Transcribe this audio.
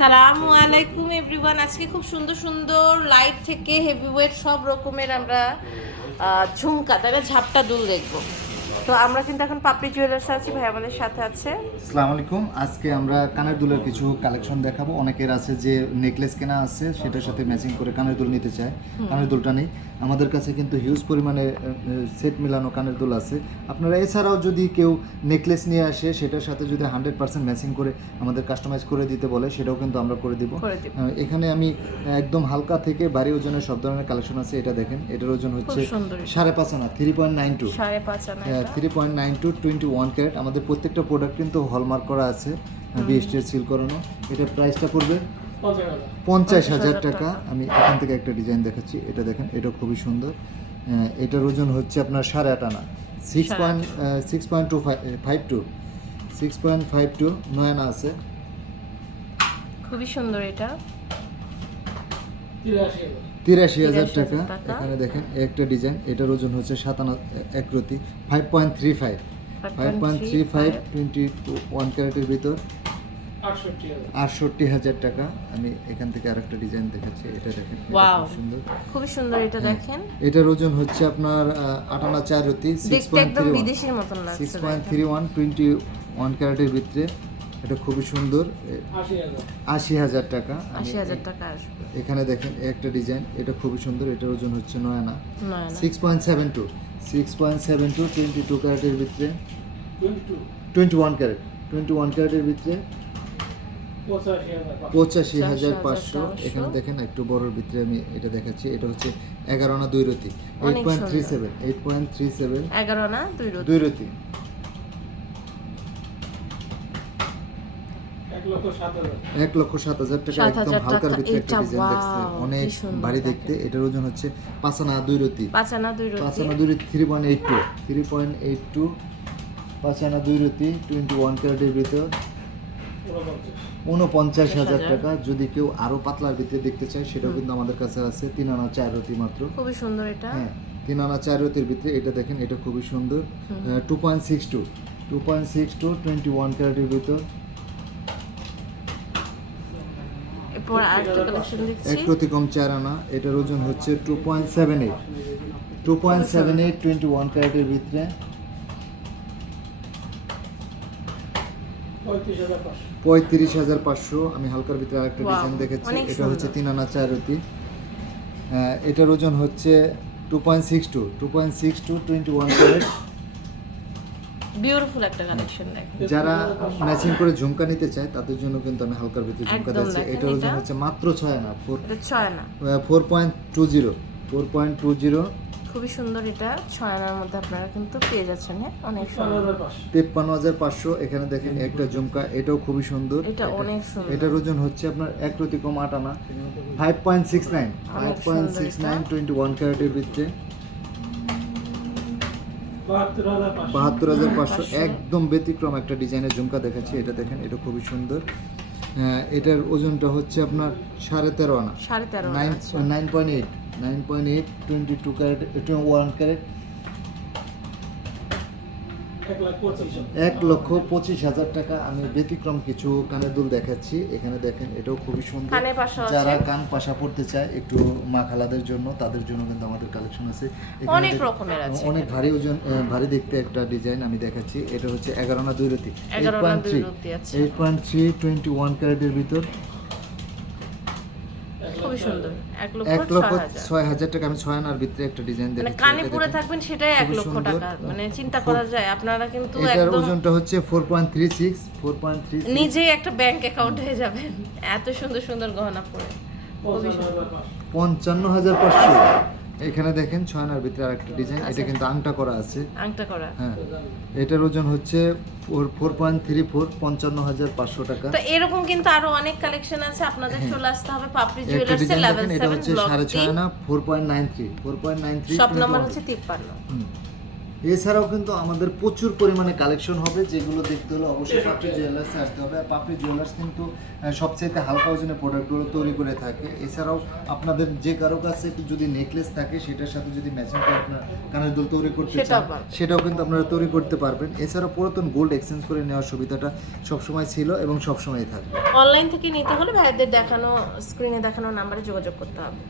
আসসালামু আলাইকুম এভরিওয়ান। আজকে খুব সুন্দর সুন্দর লাইট থেকে হেভি ওয়েট সব রকমের আমরা ঝুমকা তাই ঝাপটা দুল দেখব। তো আমরা কিন্তু এখন পাপড়ি জুয়েলার্স আছি ভাই আমাদের সাথে আছে। আসসালামু আলাইকুম। আজকে আমরা কানের দুলের কিছু কালেকশন দেখাবো। অনেকের আছে যে নেকলেস কেনা আছে সেটার সাথে ম্যাচিং করে কানের দুল নিতে চায়। কানের দুলটা নেই। আমাদের কাছে কিন্তু হিউজ পরিমাণে সেট মিলানো কানের দুল আছে। আপনারা এছাড়াও যদি কেউ নেকলেস নিয়ে আসে সেটার সাথে যদি হান্ড্রেড পার্সেন্ট ম্যাচিং করে আমাদের কাস্টমাইজ করে দিতে বলে সেটাও কিন্তু আমরা করে দিব। এখানে আমি একদম হালকা থেকে ভারী ওজনের সব ধরনের কালেকশন আছে এটা দেখেন। এটার ওজন হচ্ছে সাড়ে পাঁচ আনা থ্রি পয়েন্ট নাইন টু সাড়ে পাঁচ আনা এটা। Three point nine two twenty one carat. আমাদের প্রত্যেকটা প্রোডাক্ট কিন্তু হলমার্ক করা আছে বিএসটির সিল করানো। এটার প্রাইসটা পড়বে পঞ্চাশ হাজার। টাকা। আমি এখান থেকে একটা ডিজাইন দেখাচ্ছি। এটা দেখেন এটা খুবই সুন্দর। এটার ওজন হচ্ছে আপনার সাড়ে আট আনা। Six point six point two five two six point five two নয় আনা আছে। খুবই সুন্দর এটা। তিরাশি হাজার টাকা। এখানে দেখেন একটা ডিজাইন এটার ওজন হচ্ছে সাতান্ন একরতি five point three five five point three five twenty one ক্যারেটের ভিতর। আটষট্টি হাজার টাকা। আমি এখান থেকে আরেকটা ডিজাইন দেখাচ্ছি এটা দেখেন খুব সুন্দর। খুবই সুন্দর এটা দেখেন। এটার ওজন হচ্ছে আপনার আটানা চার রতি six point three one six point three one twenty one ক্যারেটের ভিতরে। এটা খুবই সুন্দর। আশি হাজার টাকা। আশি হাজার টাকা আসবে। এখানে দেখেন একটা ডিজাইন এটা খুবই সুন্দর এটার ওজন হচ্ছে নয়না। না six point seven two six point seven two twenty two ক্যারেটের ভিতরে। Twenty one carat. Twenty one ক্যারেটের ভিতরে পঁচাশি হাজার পাঁচশো। এখানে দেখেন একটু বড়র ভিতরে আমি এটা দেখাচ্ছি। এটা হচ্ছে এগারো আনা দুই রতি। Eight point three seven eight point three seven এগারো না দুই রোদ দুই রতি। এক লক্ষ সাত হাজার টাকা একদম হালকার ভিতরে একটা ডিজাইন দেখছে। অনেক ভারী দেখতে। এটার ওজন হচ্ছে পাঁচানা দুই রতি। পাঁচ আনা দুই রোদ পাঁচ আনা দুই রতি three point eight two three point eight two পাঁচ আনা দুই রতি টোয়েন্টি ওয়ান ক্যারেটের ভিতর। উনপঞ্চাশ হাজার টাকা। যদি কেউ আরও পাতলার ভিতরে দেখতে চায় সেটাও কিন্তু আমাদের কাছে আছে। তিন আনা চার রতি মাত্র। খুবই সুন্দর এটা। হ্যাঁ তিন আনা চার রতির ভিতরে এটা দেখেন এটা খুবই সুন্দর। Two point six two two point six two twenty one ক্যারেটের ভিতর। এরপর আরেকটা কালেকশন দিচ্ছি এক প্রতি কম চার আনা এটার ওজন হচ্ছে two point seven eight two point seven eight twenty one ক্যারেটের ভিতরে। পঁয়ত্রিশ হাজার পাঁচশো। আমি হালকার ভিতরে আরেকটা ডিজাইন দেখেছি। এটা হচ্ছে তিন আনা চার রতি হ্যাঁ, এটার ওজন হচ্ছে two point six two two point six two twenty one carat beautiful একটা কালেকশন দেখেন যারা ম্যাচিং করে ঝুমকা নিতে চায় তাদের জন্য কিন্তু আমি হালকার ভিতরে ঝুমকা দিচ্ছি এটার ওজন হচ্ছে মাত্র ছয় আনা ফোর এটা ছয় না four point two zero four point two zero খুবই সুন্দর এটা ছয় আনার মধ্যে আপনারা কিন্তু পেয়ে যাচ্ছেন হ্যাঁ? অনেক সুন্দর। তেপ্পান্ন হাজার পাঁচশো এখানে দেখেন একটা ঝুমকা এটাও খুবই সুন্দর। এটা অনেক সুন্দর। এটার ওজন হচ্ছে আপনার এক প্রতি কম আট আনা। Five point six nine five point six nine twenty one ক্যারেটের ভিতরে বাহাত্তর হাজার পাঁচশো একদম ব্যতিক্রম একটা ডিজাইনের ঝুমকা দেখাচ্ছি এটা দেখেন এটা খুবই সুন্দর। এটার ওজনটা হচ্ছে আপনার সাড়ে তেরো আনা। সাড়ে তেরো nine nine point eight nine point eight twenty two carat one carat এক লক্ষ পঁচিশ হাজার টাকা আমি ব্যতিক্রম কিছু কানের দুল দেখাচ্ছি। এখানে দেখেন এটাও খুবই সুন্দর। যারা কান পাশা পড়তে চায় একটু মা খালাদের জন্য তাদের জন্য কিন্তু আমাদের কালেকশন আছে। অনেক রকমের আছে। অনেক ভারী ওজন ভারী দেখতে একটা ডিজাইন আমি দেখাচ্ছি। এটা হচ্ছে এগারো না দুই রতি। দুই রতি আছে। Eight point three twenty one ক্যারেটের ভিতর। খুবই সুন্দর। এক লক্ষ ছয় হাজার। টাকা। আমি ছয় আনার ভিতরে একটা ডিজাইন মানে কানে পরে থাকবেন সেটাই এক লক্ষ টাকা। মানে চিন্তা করা যায় আপনারা কিন্তু এটার একদম ওজনটা হচ্ছে four point three six four point three নিজেই একটা ব্যাংক অ্যাকাউন্ট হয়ে যাবেন। এত সুন্দর সুন্দর গহনা পরে। পঞ্চান্ন হাজার পাঁচশো। এখানে দেখেন ছয়নার ভিতরে আরেকটা ডিজাইন এটা কিন্তু আংটা করা আছে। আংটা করা। হ্যাঁ এটার ওজন হচ্ছে ফোর পয়েন্ট থ্রি ফোর পঞ্চান্ন হাজার পাঁচশো টাকা। তো এরকম কিন্তু আরও অনেক কালেকশন আছে আপনাদের চলে আসতে হবে পাপড়ি জুয়েলার্স লেভেল ব্লক এটা হচ্ছে সাড়ে ছয় না four point nine three four point nine three shop number হচ্ছে তিপ্পান্ন। এছাড়াও কিন্তু আমাদের প্রচুর পরিমাণে কালেকশন হবে যেগুলো দেখতে হলে অবশ্যই পাপড়ি জুয়েলার্সে আসতে হবে। আর পাপড়ি জুয়েলার্স কিন্তু সবচাইতে হালকা ওজনের প্রোডাক্টগুলো তৈরি করে থাকে। এছাড়াও আপনাদের যে কারও কাছে যদি নেকলেস থাকে সেটার সাথে যদি ম্যাচিং করে আপনার কানের দুল তৈরি করতে চান সেটাও কিন্তু আপনারা তৈরি করতে পারবেন। এছাড়াও পুরাতন গোল্ড এক্সচেঞ্জ করে নেওয়ার সুবিধাটা সবসময় ছিল এবং সবসময় থাকবে। অনলাইন থেকে নিতে হলে ভাইয়াদের দেখানো স্ক্রিনে দেখানো নাম্বারে যোগাযোগ করতে হবে।